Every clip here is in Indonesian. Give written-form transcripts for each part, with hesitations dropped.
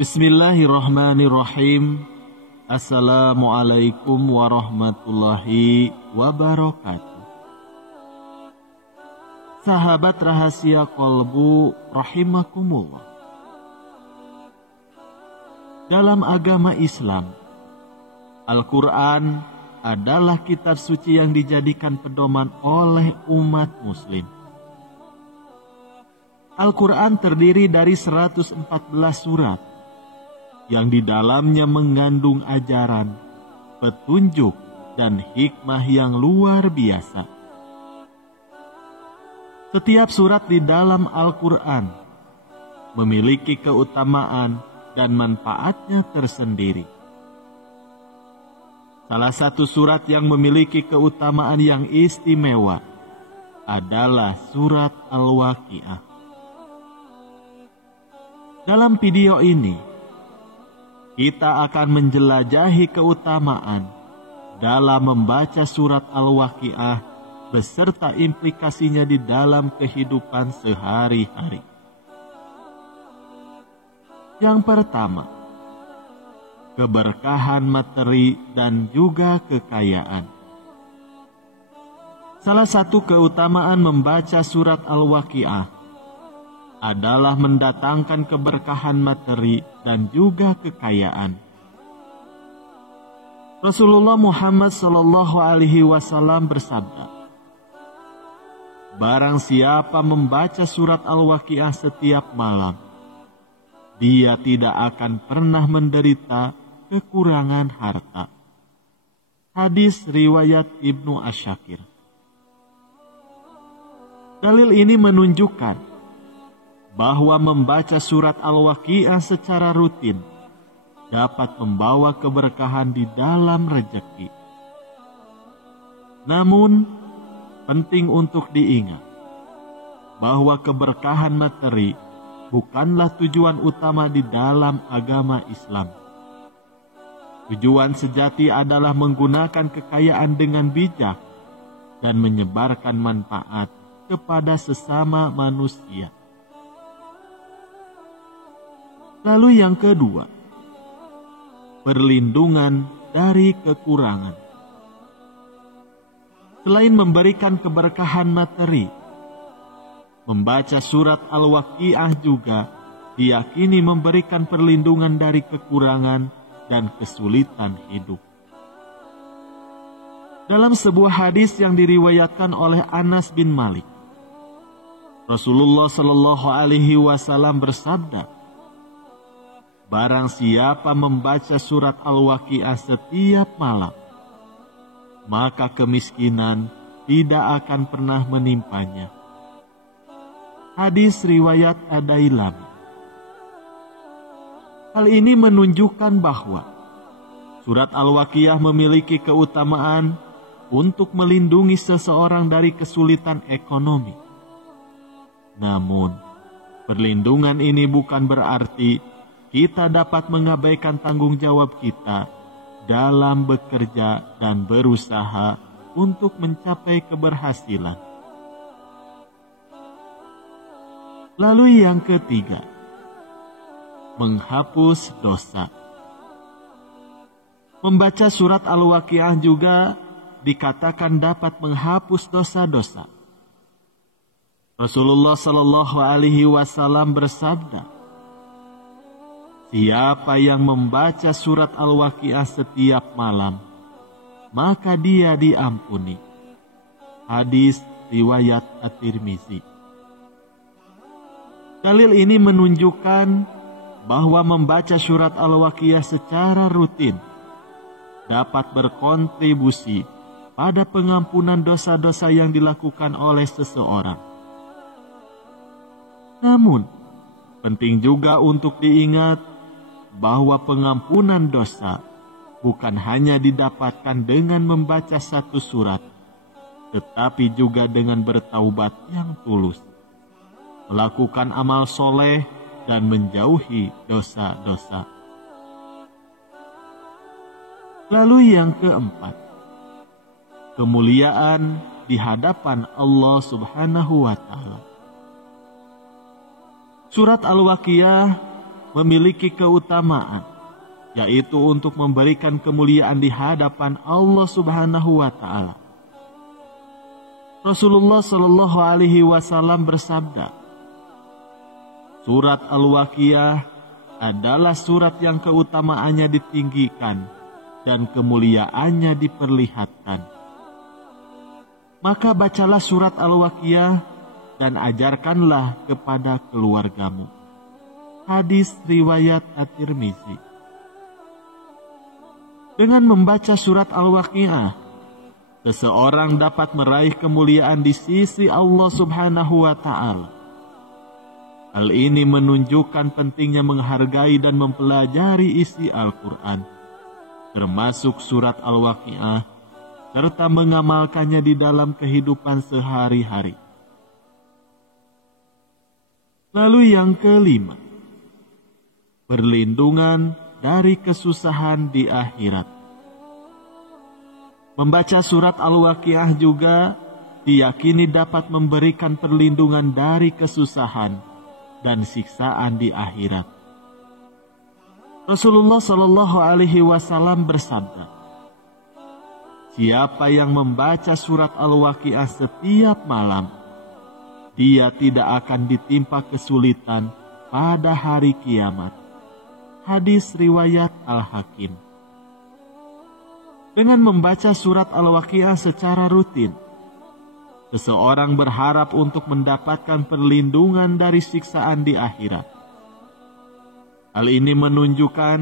Bismillahirrahmanirrahim. Assalamualaikum warahmatullahi wabarakatuh. Sahabat rahasia kolbu rahimakumullah. Dalam agama Islam, Al-Quran adalah kitab suci yang dijadikan pedoman oleh umat muslim. Al-Quran terdiri dari 114 surat yang di dalamnya mengandung ajaran, petunjuk, dan hikmah yang luar biasa. Setiap surat di dalam Al-Quran memiliki keutamaan dan manfaatnya tersendiri. Salah satu surat yang memiliki keutamaan yang istimewa adalah surat Al-Waqiah. Dalam video ini, kita akan menjelajahi keutamaan dalam membaca surat Al-Waqiah beserta implikasinya di dalam kehidupan sehari-hari. Yang pertama, keberkahan materi dan juga kekayaan. Salah satu keutamaan membaca surat Al-Waqiah adalah mendatangkan keberkahan materi dan juga kekayaan. Rasulullah Muhammad SAW bersabda, "Barang siapa membaca surat Al-Waqiah setiap malam, dia tidak akan pernah menderita kekurangan harta." Hadis riwayat Ibnu Asyakir. Dalil ini menunjukkan bahwa membaca surat Al-Waqiah secara rutin dapat membawa keberkahan di dalam rejeki. Namun, penting untuk diingat bahwa keberkahan materi bukanlah tujuan utama di dalam agama Islam. Tujuan sejati adalah menggunakan kekayaan dengan bijak dan menyebarkan manfaat kepada sesama manusia. Lalu yang kedua, perlindungan dari kekurangan. Selain memberikan keberkahan materi, membaca surat Al-Waqiah juga diyakini memberikan perlindungan dari kekurangan dan kesulitan hidup. Dalam sebuah hadis yang diriwayatkan oleh Anas bin Malik, Rasulullah SAW bersabda, "Barang siapa membaca surat Al-Waqiah setiap malam, maka kemiskinan tidak akan pernah menimpanya." Hadis riwayat Ad-Dailami. Hal ini menunjukkan bahwa surat Al-Waqiah memiliki keutamaan untuk melindungi seseorang dari kesulitan ekonomi. Namun, perlindungan ini bukan berarti kita dapat mengabaikan tanggung jawab kita dalam bekerja dan berusaha untuk mencapai keberhasilan. Lalu yang ketiga, menghapus dosa. Membaca surat Al-Waqiah juga dikatakan dapat menghapus dosa-dosa. Rasulullah SAW bersabda, "Siapa yang membaca surat Al-Waqiah setiap malam, maka dia diampuni." Hadis riwayat At-Tirmizi. Dalil ini menunjukkan bahwa membaca surat Al-Waqiah secara rutin dapat berkontribusi pada pengampunan dosa-dosa yang dilakukan oleh seseorang. Namun, penting juga untuk diingat bahwa pengampunan dosa bukan hanya didapatkan dengan membaca satu surat, tetapi juga dengan bertaubat yang tulus, melakukan amal soleh, dan menjauhi dosa-dosa. Lalu yang keempat, kemuliaan di hadapan Allah Subhanahu wa Ta'ala. Surat Al-Waqiah memiliki keutamaan, yaitu untuk memberikan kemuliaan di hadapan Allah Subhanahu wa Ta'ala. Rasulullah Shallallahu Alaihi Wasallam bersabda, surat Al-Waqiah adalah surat yang keutamaannya ditinggikan dan kemuliaannya diperlihatkan. Maka bacalah surat Al-Waqiah dan ajarkanlah kepada keluargamu. Hadis riwayat At-Tirmizi. Dengan membaca surat Al-Waqiah, seseorang dapat meraih kemuliaan di sisi Allah Subhanahu wa Ta'ala. Hal ini menunjukkan pentingnya menghargai dan mempelajari isi Al-Quran, termasuk surat Al-Waqiah, serta mengamalkannya di dalam kehidupan sehari-hari. Lalu yang kelima, perlindungan dari kesusahan di akhirat. Membaca surat Al-Waqiah juga diyakini dapat memberikan perlindungan dari kesusahan dan siksaan di akhirat. Rasulullah Shallallahu Alaihi Wasallam bersabda, siapa yang membaca surat Al-Waqiah setiap malam, dia tidak akan ditimpa kesulitan pada hari kiamat. Hadis riwayat Al-Hakim. Dengan membaca surat Al-Waqiah secara rutin, seseorang berharap untuk mendapatkan perlindungan dari siksaan di akhirat. Hal ini menunjukkan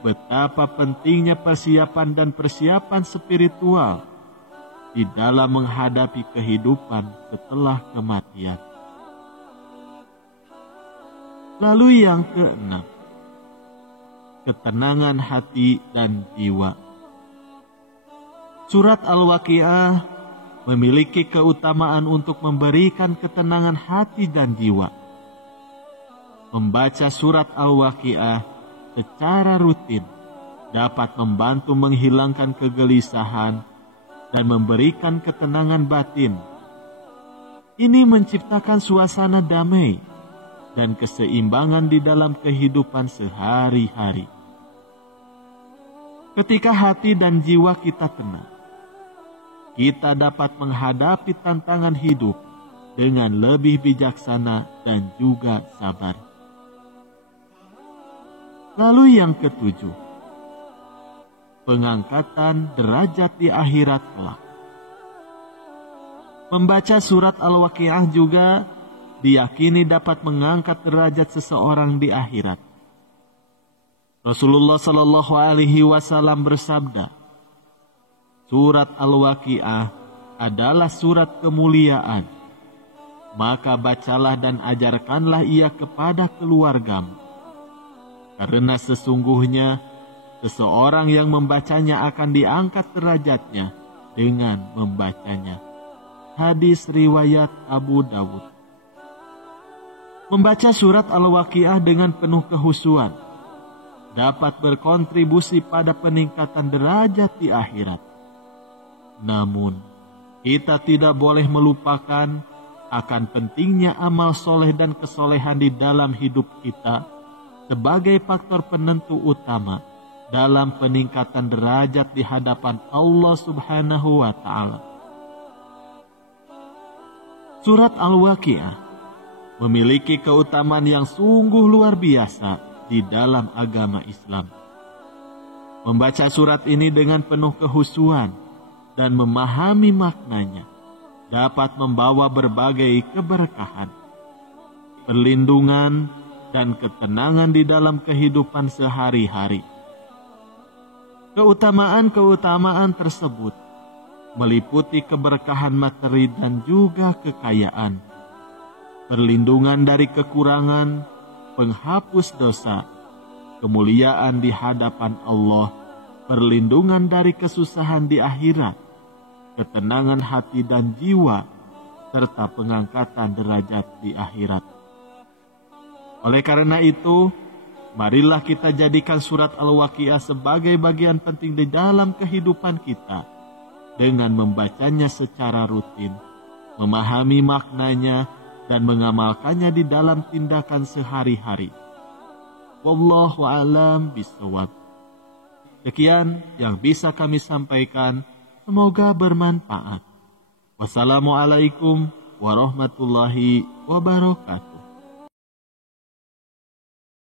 betapa pentingnya persiapan dan persiapan spiritual di dalam menghadapi kehidupan setelah kematian. Lalu yang keenam, ketenangan hati dan jiwa. Surat Al-Waqiah memiliki keutamaan untuk memberikan ketenangan hati dan jiwa. Membaca surat Al-Waqiah secara rutin dapat membantu menghilangkan kegelisahan dan memberikan ketenangan batin. Ini menciptakan suasana damai dan keseimbangan di dalam kehidupan sehari-hari. Ketika hati dan jiwa kita tenang, kita dapat menghadapi tantangan hidup dengan lebih bijaksana dan juga sabar. Lalu yang ketujuh, pengangkatan derajat di akhirat kelak. Membaca surat Al-Waqiah juga diyakini dapat mengangkat derajat seseorang di akhirat. Rasulullah Shallallahu Alaihi Wasallam bersabda, surat Al-Waqiah adalah surat kemuliaan. Maka bacalah dan ajarkanlah ia kepada keluargamu. Karena sesungguhnya seseorang yang membacanya akan diangkat derajatnya dengan membacanya. Hadis riwayat Abu Dawud. Membaca surat Al-Waqiah dengan penuh kehusuan dapat berkontribusi pada peningkatan derajat di akhirat. Namun, kita tidak boleh melupakan akan pentingnya amal soleh dan kesolehan di dalam hidup kita sebagai faktor penentu utama dalam peningkatan derajat di hadapan Allah Subhanahu wa Ta'ala. Surat Al-Waqiah memiliki keutamaan yang sungguh luar biasa di dalam agama Islam. Membaca surat ini dengan penuh kehusuan dan memahami maknanya dapat membawa berbagai keberkahan, perlindungan, dan ketenangan di dalam kehidupan sehari-hari. Keutamaan-keutamaan tersebut meliputi keberkahan materi dan juga kekayaan, perlindungan dari kekurangan, penghapus dosa, kemuliaan di hadapan Allah, perlindungan dari kesusahan di akhirat, ketenangan hati dan jiwa, serta pengangkatan derajat di akhirat. Oleh karena itu, marilah kita jadikan surat Al-Waqiah sebagai bagian penting di dalam kehidupan kita dengan membacanya secara rutin, memahami maknanya, dan mengamalkannya di dalam tindakan sehari-hari. Wallahu a'lam bishawab. Sekian yang bisa kami sampaikan, semoga bermanfaat. Wassalamualaikum warahmatullahi wabarakatuh.